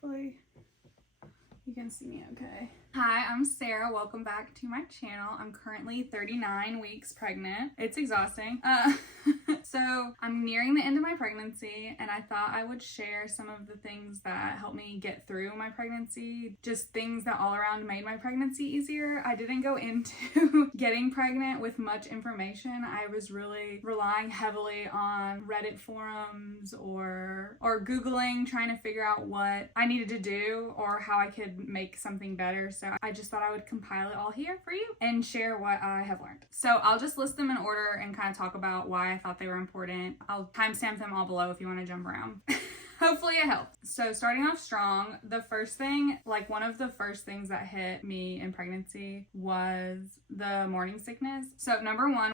Hopefully you can see me okay. Hi, I'm Sarah. Welcome back to my channel. I'm currently 39 weeks pregnant. It's exhausting. So I'm nearing the end of my pregnancy, and I thought I would share some of the things that helped me get through my pregnancy, just things that all around made my pregnancy easier. I didn't go into getting pregnant with much information. I was really relying heavily on Reddit forums or Googling, trying to figure out what I needed to do or how I could make something better. So I just thought I would compile it all here for you and share what I have learned. So I'll just list them in order and kind of talk about why I thought they were important. I'll timestamp them all below if you want to jump around. Hopefully it helped. So starting off strong, the first thing, like one of the first things that hit me in pregnancy was the morning sickness. So number one,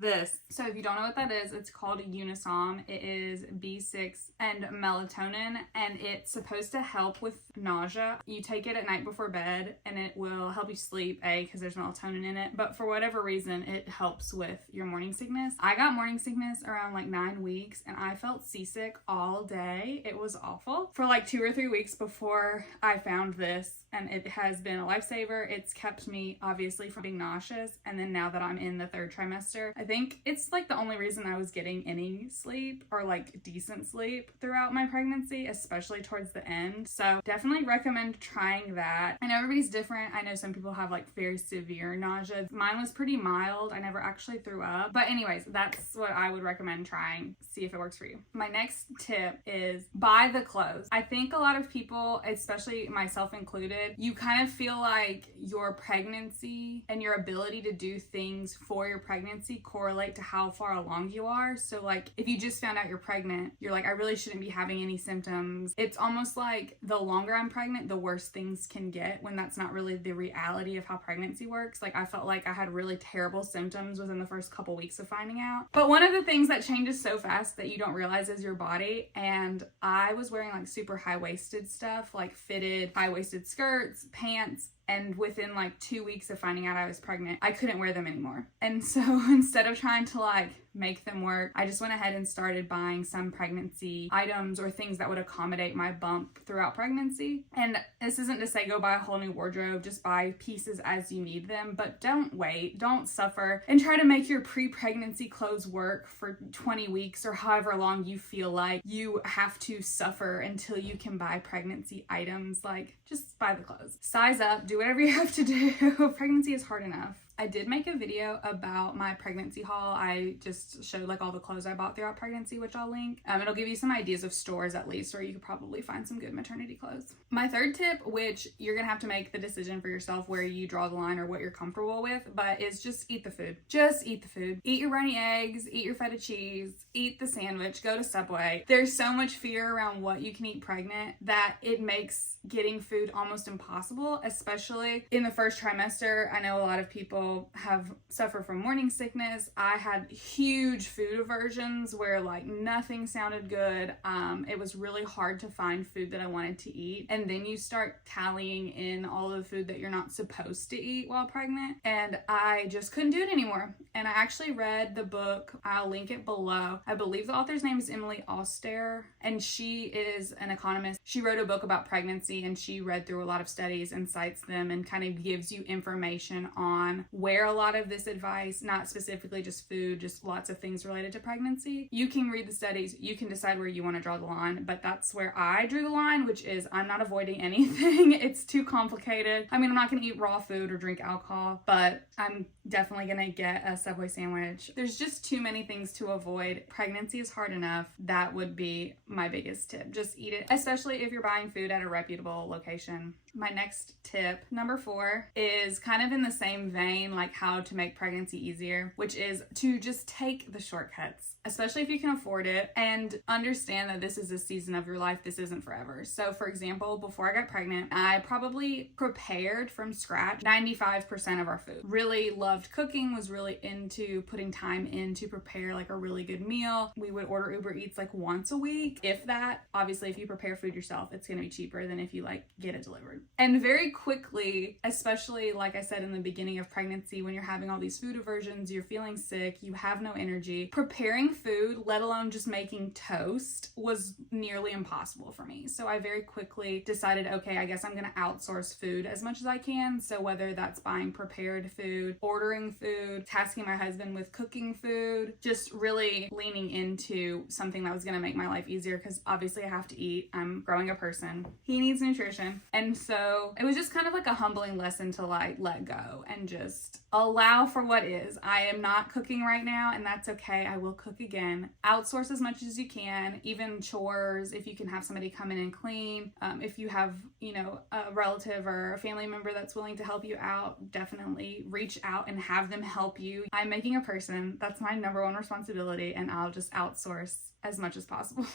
this. So if you don't know what that is, it's called Unisom. It is B6 and melatonin, and it's supposed to help with nausea. You take it at night before bed and it will help you sleep, because there's melatonin in it, but for whatever reason it helps with your morning sickness. I got morning sickness around like 9 weeks and I felt seasick all day. It was awful for like 2 or 3 weeks before I found this, and it has been a lifesaver. It's kept me obviously from being nauseous, and then now that I'm in the 3rd trimester, I think it's like the only reason I was getting any sleep or like decent sleep throughout my pregnancy, especially towards the end. So definitely recommend trying that. I know everybody's different. I know some people have like very severe nausea. Mine was pretty mild. I never actually threw up. But anyways, that's what I would recommend trying. See if it works for you. My next tip is buy the clothes. I think a lot of people, especially myself included, you kind of feel like your pregnancy and your ability to do things for your pregnancy correlate to how far along you are. So like if you just found out you're pregnant, you're like, I really shouldn't be having any symptoms. It's almost like the longer I'm pregnant, the worse things can get, when that's not really the reality of how pregnancy works. Like I felt like I had really terrible symptoms within the first couple weeks of finding out. But one of the things that changes so fast that you don't realize is your body. And I was wearing like super high-waisted stuff, like fitted high-waisted skirts, pants, and within like 2 weeks of finding out I was pregnant, I couldn't wear them anymore. And so instead of trying to like make them work, I just went ahead and started buying some pregnancy items or things that would accommodate my bump throughout pregnancy. And this isn't to say go buy a whole new wardrobe, just buy pieces as you need them, but don't wait, don't suffer and try to make your pre-pregnancy clothes work for 20 weeks or however long you feel like you have to suffer until you can buy pregnancy items. Like just buy the clothes. Size up, do whatever you have to do. Pregnancy is hard enough. I did make a video about my pregnancy haul. I just showed like all the clothes I bought throughout pregnancy, which I'll link. It'll give you some ideas of stores at least, or you could probably find some good maternity clothes. My third tip, which you're gonna have to make the decision for yourself where you draw the line or what you're comfortable with, but is just eat the food. Just eat the food. Eat your runny eggs, eat your feta cheese, eat the sandwich, go to Subway. There's so much fear around what you can eat pregnant that it makes getting food almost impossible, especially in the first trimester. I know a lot of people suffer from morning sickness. I had huge food aversions where like nothing sounded good. It was really hard to find food that I wanted to eat. And then you start tallying in all of the food that you're not supposed to eat while pregnant. And I just couldn't do it anymore. And I actually read the book. I'll link it below. I believe the author's name is Emily Oster, and she is an economist. She wrote a book about pregnancy, and she read through a lot of studies and cites them and kind of gives you information on where a lot of this advice, not specifically just food, just lots of things related to pregnancy. You can read the studies, you can decide where you want to draw the line, but that's where I drew the line, which is I'm not avoiding anything. It's too complicated. I mean, I'm not going to eat raw food or drink alcohol, but I'm definitely going to get a Subway sandwich. There's just too many things to avoid. Pregnancy is hard enough. That would be my biggest tip. Just eat it, especially if you're buying food at a reputable location. My next tip, number 4, is kind of in the same vein, like how to make pregnancy easier, which is to just take the shortcuts, especially if you can afford it, and understand that this is a season of your life. This isn't forever. So for example, before I got pregnant, I probably prepared from scratch 95% of our food. Really loved cooking, was really into putting time in to prepare like a really good meal. We would order Uber Eats like once a week, if that. Obviously, if you prepare food yourself, it's going to be cheaper than if you like get it delivered. And very quickly, especially like I said in the beginning of pregnancy, when you're having all these food aversions, you're feeling sick, you have no energy, preparing food, let alone just making toast, was nearly impossible for me. So I very quickly decided, okay, I guess I'm going to outsource food as much as I can. So whether that's buying prepared food, ordering food, tasking my husband with cooking food, just really leaning into something that was going to make my life easier, because obviously I have to eat. I'm growing a person. He needs nutrition. And so it was just kind of like a humbling lesson to like let go and just allow for what is. I am not cooking right now, and that's okay. I will cook again. Outsource as much as you can, even chores, if you can have somebody come in and clean. If you have, a relative or a family member that's willing to help you out, definitely reach out and have them help you. I'm making a person. That's my number one responsibility, and I'll just outsource as much as possible.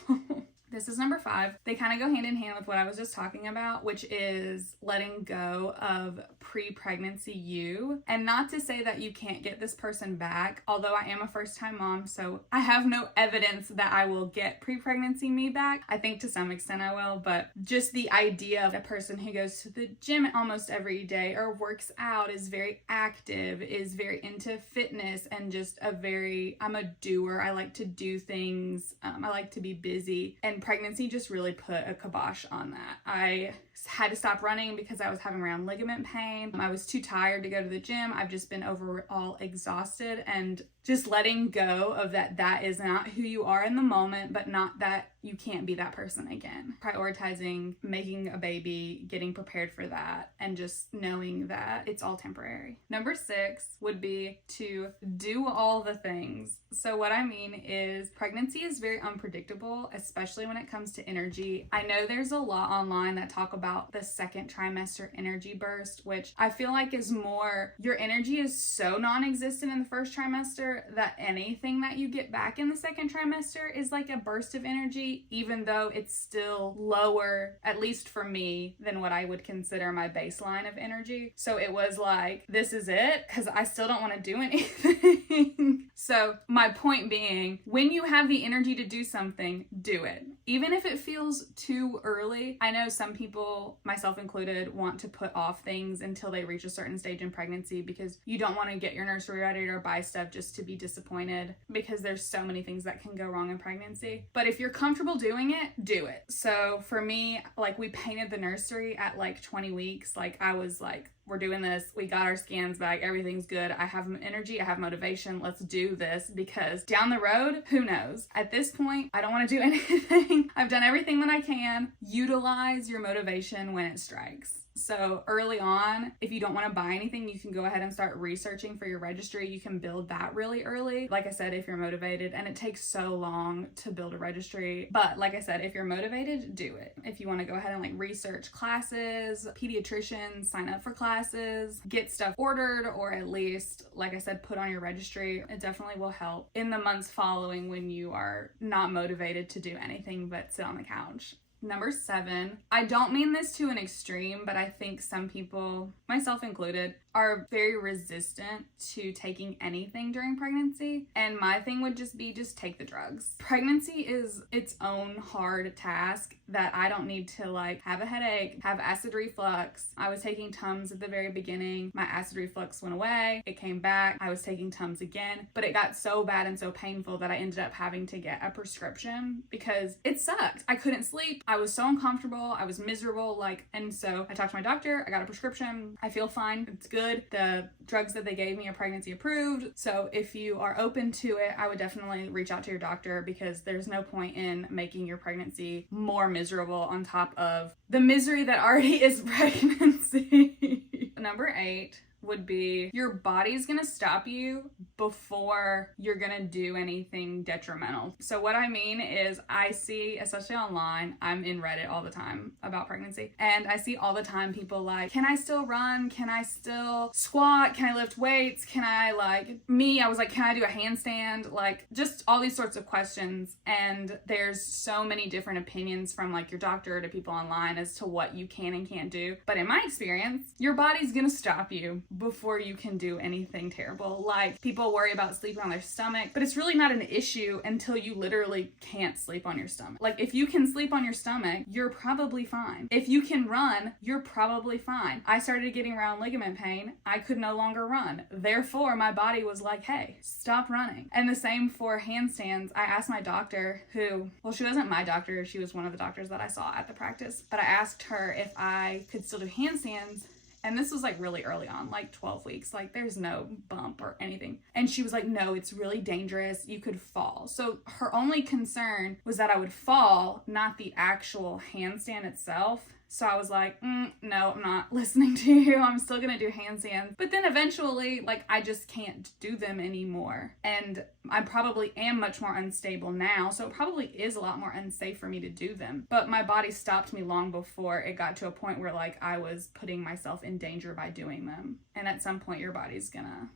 This is number 5. They kind of go hand in hand with what I was just talking about, which is letting go of pre-pregnancy you. And not to say that you can't get this person back, although I am a first-time mom, so I have no evidence that I will get pre-pregnancy me back. I think to some extent I will, but just the idea of a person who goes to the gym almost every day or works out, is very active, is very into fitness, and just I'm a doer. I like to do things. I like to be busy. And pregnancy just really put a kibosh on that. I had to stop running because I was having round ligament pain. I was too tired to go to the gym. I've just been overall exhausted, and just letting go of that is not who you are in the moment, but not that you can't be that person again. Prioritizing making a baby, getting prepared for that, and just knowing that it's all temporary. Number 6 would be to do all the things. So what I mean is pregnancy is very unpredictable, especially when it comes to energy. I know there's a lot online that talk about the second trimester energy burst, which I feel like is more, your energy is so non-existent in the first trimester that anything that you get back in the second trimester is like a burst of energy, even though it's still lower, at least for me, than what I would consider my baseline of energy. So it was like, this is it, because I still don't want to do anything. So my point being, when you have the energy to do something, do it. Even if it feels too early. I know some people, myself included, want to put off things until they reach a certain stage in pregnancy because you don't want to get your nursery ready or buy stuff just to be disappointed, because there's so many things that can go wrong in pregnancy. But if you're comfortable doing it, do it. So for me, like, we painted the nursery at like 20 weeks. Like, I was like, we're doing this. We got our scans back. Everything's good. I have energy. I have motivation. Let's do this, because down the road, who knows? At this point, I don't want to do anything. I've done everything that I can. Utilize your motivation when it strikes. So early on, if you don't want to buy anything, you can go ahead and start researching for your registry. You can build that really early. Like I said, if you're motivated, and it takes so long to build a registry. But like I said, if you're motivated, do it. If you want to go ahead and like research classes, pediatricians, sign up for classes, get stuff ordered, or at least, like I said, put on your registry. It definitely will help in the months following when you are not motivated to do anything but sit on the couch. Number 7, I don't mean this to an extreme, but I think some people, myself included, are very resistant to taking anything during pregnancy. And my thing would just be, just take the drugs. Pregnancy is its own hard task that I don't need to like have a headache, have acid reflux. I was taking Tums at the very beginning. My acid reflux went away. It came back. I was taking Tums again, but it got so bad and so painful that I ended up having to get a prescription because it sucked. I couldn't sleep. I was so uncomfortable. I was miserable. And so I talked to my doctor. I got a prescription. I feel fine. It's good. The drugs that they gave me are pregnancy approved. So if you are open to it, I would definitely reach out to your doctor, because there's no point in making your pregnancy more miserable on top of the misery that already is pregnancy. Number 8 would be, your body's gonna stop you before you're gonna do anything detrimental. So what I mean is, I see, especially online, I'm in Reddit all the time about pregnancy, and I see all the time people like, can I still run? Can I still squat? Can I lift weights? Can I I was like, can I do a handstand? Like, just all these sorts of questions. And there's so many different opinions from like your doctor to people online as to what you can and can't do. But in my experience, your body's gonna stop you before you can do anything terrible. Like, people people worry about sleeping on their stomach, but it's really not an issue until you literally can't sleep on your stomach. Like, if you can sleep on your stomach, you're probably fine. If you can run, you're probably fine. I started getting round ligament pain. I could no longer run. Therefore, my body was like, hey, stop running. And the same for handstands. I asked my doctor, who, well, she wasn't my doctor. She was one of the doctors that I saw at the practice. But I asked her if I could still do handstands. And this was like really early on, like 12 weeks, like there's no bump or anything. And she was like, no, it's really dangerous. You could fall. So her only concern was that I would fall, not the actual handstand itself. So I was like, no, I'm not listening to you. I'm still going to do handstands. But then eventually, like, I just can't do them anymore. And I probably am much more unstable now. So it probably is a lot more unsafe for me to do them. But my body stopped me long before it got to a point where, like, I was putting myself in danger by doing them. And at some point, your body's gonna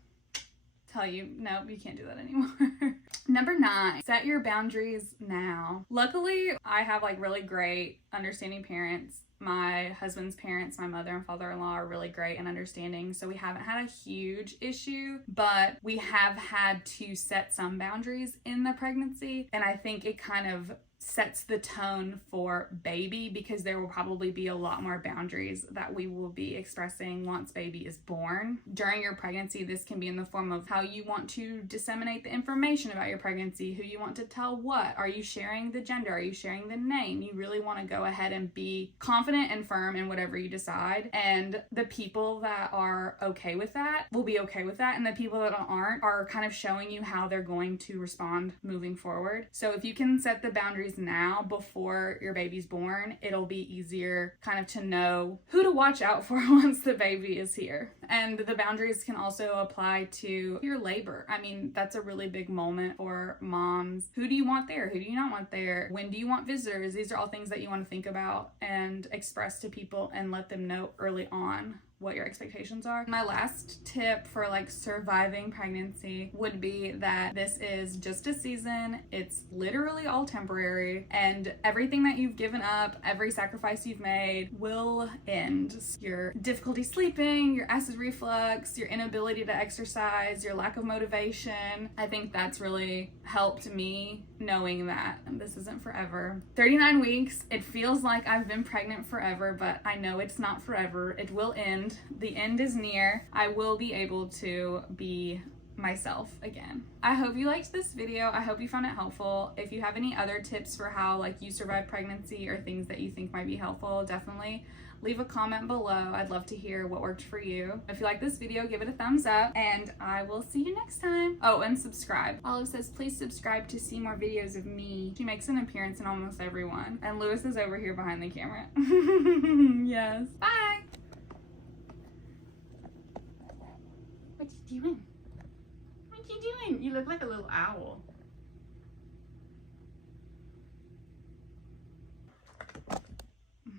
tell you, no, you can't do that anymore. Number 9, set your boundaries now. Luckily, I have like really great understanding parents. My husband's parents, my mother and father-in-law, are really great and understanding. So we haven't had a huge issue, but we have had to set some boundaries in the pregnancy. And I think it kind of sets the tone for baby, because there will probably be a lot more boundaries that we will be expressing once baby is born. During your pregnancy, this can be in the form of how you want to disseminate the information about your pregnancy, who you want to tell what. Are you sharing the gender? Are you sharing the name? You really want to go ahead and be confident and firm in whatever you decide. And the people that are okay with that will be okay with that. And the people that aren't are kind of showing you how they're going to respond moving forward. So if you can set the boundaries now before your baby's born, it'll be easier kind of to know who to watch out for once the baby is here. And the boundaries can also apply to your labor. I mean, that's a really big moment for moms. Who do you want there? Who do you not want there? When do you want visitors? These are all things that you want to think about and express to people and let them know early on what your expectations are. My last tip for like surviving pregnancy would be that this is just a season. It's literally all temporary, and everything that you've given up, every sacrifice you've made will end. Your difficulty sleeping, your acid reflux, your inability to exercise, your lack of motivation. I think that's really helped me knowing that this isn't forever. 39 weeks, it feels like I've been pregnant forever, but I know it's not forever. It will end. The end is near. I will be able to be myself again. I hope you liked this video. I hope you found it helpful. If you have any other tips for how like you survive pregnancy or things that you think might be helpful, definitely leave a comment below. I'd love to hear what worked for you. If you like this video, give it a thumbs up, and I will see you next time. Oh, and subscribe. Olive says, please subscribe to see more videos of me. She makes an appearance in almost every one. And Lewis is over here behind the camera. Yes. Bye. What you doing? What you doing? You look like a little owl.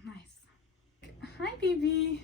Nice. Hi, baby.